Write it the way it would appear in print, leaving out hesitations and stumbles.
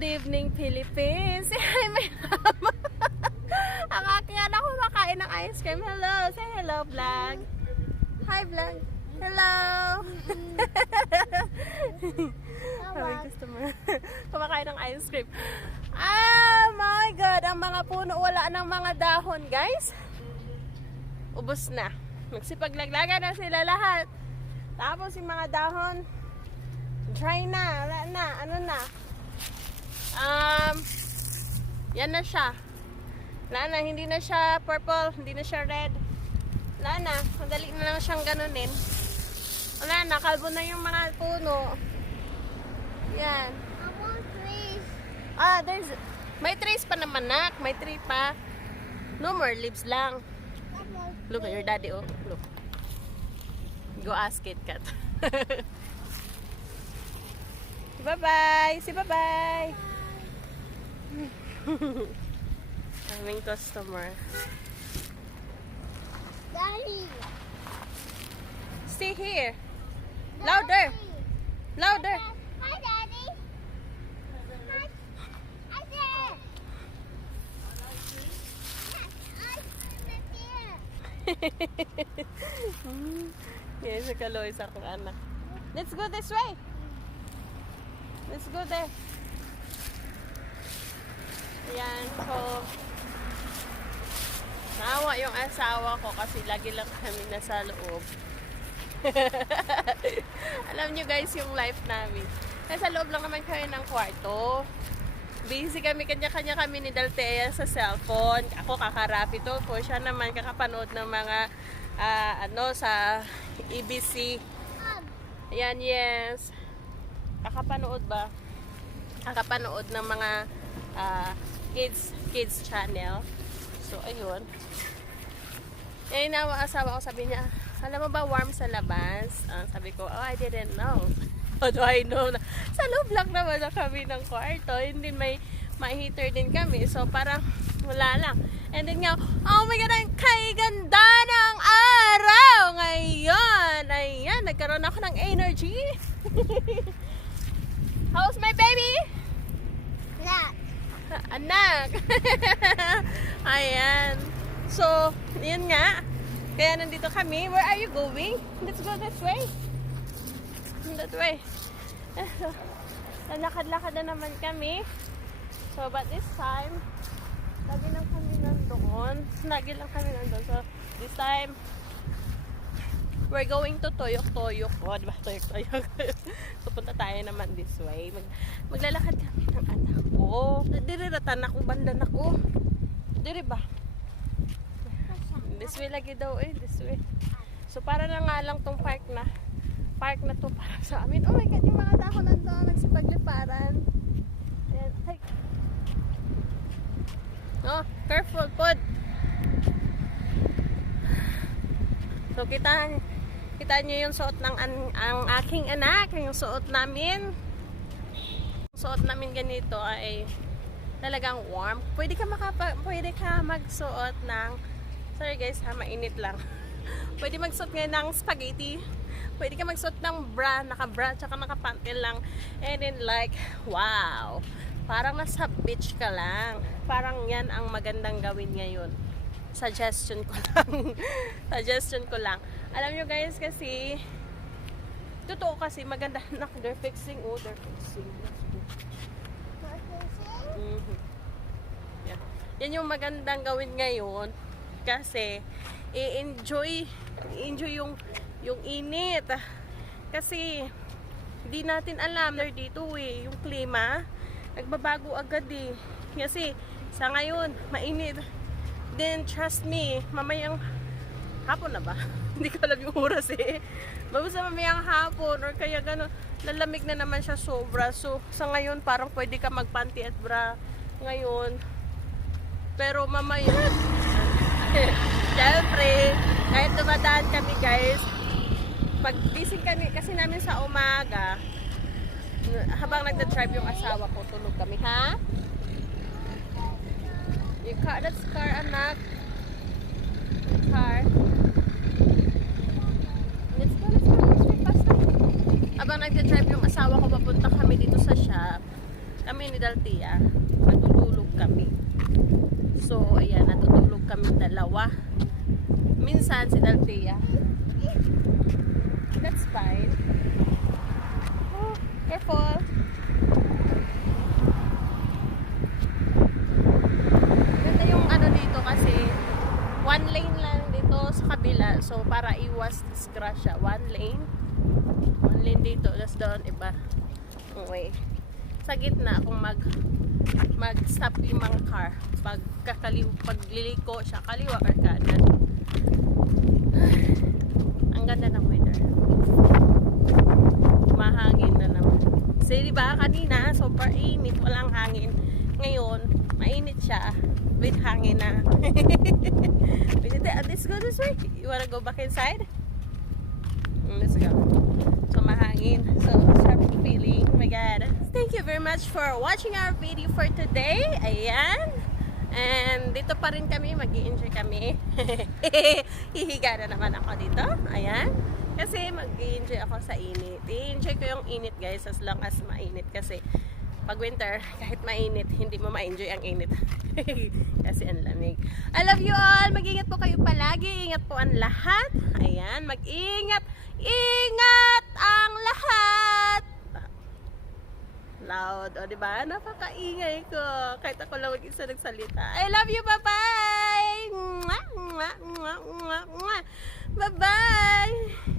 Good evening, Philippines! Say hi, my mama! Ang aking anak kumakain ng ice cream. Hello! Say hello, vlog! Hi, vlog! Hello! Kaming customer. Kumakain ng ice cream. Ah, my God! Ang mga puno, wala ng mga dahon, guys. Ubus na. Magsipaglaglaga na sila lahat. Tapos yung mga dahon, dry na. Wala na. Ano na? Yan na siya. Wala na. Hindi na siya purple. Hindi na siya red. Wala na. Madali na lang siyang ganunin. Wala na. Kalbo na yung mga puno. Yan. I want trees. Ah, may trees pa naman, nak. May tree pa. No more leaves lang. I want Look at your daddy, oh. Look. Go ask Kit Kat. Bye-bye. Say bye-bye. Aming customer. Daddy. Stay here. Louder. Louder. Hi, Daddy. Hi. I said. Yes, sa Kaloy sa akong anak. Let's go this way. Let's go there. Ayan, so naawa yung asawa ko kasi lagi lang kami nasa loob. Alam nyo guys yung life namin. Nasa loob lang naman kami ng kwarto. Busy kami, kanya-kanya kami ni Daltea sa cellphone. Ako kakarapi to po. Siya naman kakapanood ng mga sa EBC. Ayan, yes. Kakapanood ba? Kakapanood ng mga kids channel. So, ayun. Yan yung asawa ko, sabi niya, alam mo ba warm sa labas? Sabi ko, oh, I didn't know. How do I know? Sa loob lang naman na kami ng kwarto. Hindi may heater din kami. So, parang wala lang. And then nga, oh my God, ang kaganda ng araw ngayon. Ayan, nagkaroon ako ng energy. How's my baby? Look. Anak. Ayan. So, yun nga. Kaya nandito kami. Where are you going? Let's go this way. That way. So, lalakad-lakad na naman kami. So, but this time, lagi lang kami nandoon. Lagi lang kami nandoon. So, this time, we're going to Toyok-Toyok. O, diba? Toyok-Toyok. Pupunta tayo naman this way. Maglalakad kami ng anak ko. Diri ratan ako, bandan ako. Diri ba? This way lagi daw eh. This way. So, para na nga lang tong park na to para sa amin. Oh my God, yung mga dahon nandoon nagsipagliparan. Ayan. Ay. Oh, careful, pod. So, kita nyo yung suot ng ang aking anak, yung suot namin. Suot namin ganito ay talagang warm. Pwede ka magsuot ng, sorry guys ha, mainit lang. Pwede magsuot ngayon ng spaghetti. Pwede ka magsuot ng bra, naka-bra, tsaka naka-panty lang. And then like, wow. Parang nasa beach ka lang. Parang yan ang magandang gawin ngayon. Suggestion ko lang. Suggestion ko lang. Alam nyo guys, kasi totoo kasi maganda. They're fixing. Oh, they're fixing. Let's go. Yeah. Yan yung magandang gawin ngayon. Kasi i-enjoy yung init. Kasi hindi natin alam dito eh, yung klima nagbabago agad eh. Kasi sa ngayon mainit. Then trust me, mamayang hapon na ba? Hindi ko alam yung oras eh. Basta mamayang hapon or kaya gano'n, lalamig na naman siya sobra. So sa ngayon parang pwede ka magpanty at bra ngayon. Pero mamaya syempre, kahit dumadaan kami guys, pag gising kami kasi namin sa umaga, habang nagda-drive yung asawa ko, tulog kami, ha? Yung car, that's car, anak. Car. Let's go, faster. Habang nagda-drive yung asawa ko, papunta kami dito sa shop. kami ni Daltia, matutulog kami. So, ayan, natutulog kami dalawa. Minsan si Daltia. That's fine. Oh, careful. Ganda yung ano dito kasi one lane lang dito sa kabila. So, para iwas disgrasya. One lane dito. Tapos doon, iba. Okay. Sa gitna, kung mag-stop yung mga car. Pagliliko siya, kaliwa or kanan. Ang ganda ng weather. Mahangin na naman. Kasi diba kanina, super init, walang hangin. Ngayon, mainit siya with hangin na. Let's go this way. You wanna go back inside? Let's go. So mahangin. So sarap feeling. Oh my God. Thank you very much for watching our video for today. Ayan. And dito pa rin kami, mag-i-enjoy kami. Hihiga na naman ako dito. Ayan. Kasi mag-i-enjoy ako sa init. I-enjoy ko yung init guys as long as mainit. Kasi pag winter, kahit mainit, hindi mo ma-enjoy ang init. Kasi ang lamig. I love you all. Mag-ingat po kayo palagi. Ingat po ang lahat. Ayan. Mag-ingat. Ingat ang lahat. Loud. O, diba? Napakaingay ko. Kahit ako lang mag-isa nagsalita. I love you. Bye-bye. Bye-bye.